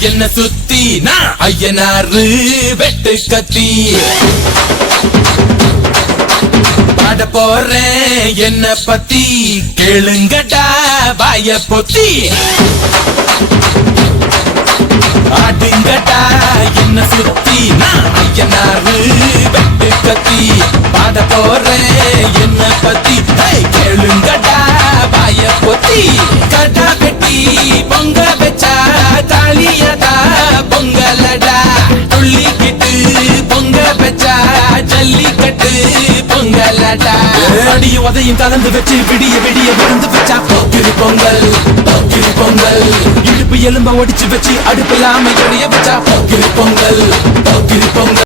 என்ன சுத்தி நான் ஐயனாரு வெட்டு கத்தி பாட போறேன் என்ன பத்தி கேளுங்கடா வாய பொத்தி ஆடுங்கடா என்ன சுத்தி நான் ஐயனாரு வெட்டு கத்தி பாட போறேன் என்ன பத்தி கேளுங்கடா வாய பொத்தி கடா வெட்டி பொங்க வச்சா தாலியதா பொங்கலடா துள்ளிக்கிட்டு பொங்க வச்சா ஜல்லிக்கட்டு பொங்கலடா அடிய உதையும் கலந்து வச்சு விடிய விடிய விழுந்து வச்சா போக்கிரி பொங்கல் போக்கிரி பொங்கல் இடுப்பு எலும்ப ஒடிச்சு வச்சு அடுப்பில்லாம எடைய வச்சா போக்கிரி பொங்கல் போக்கிரி பொங்கல்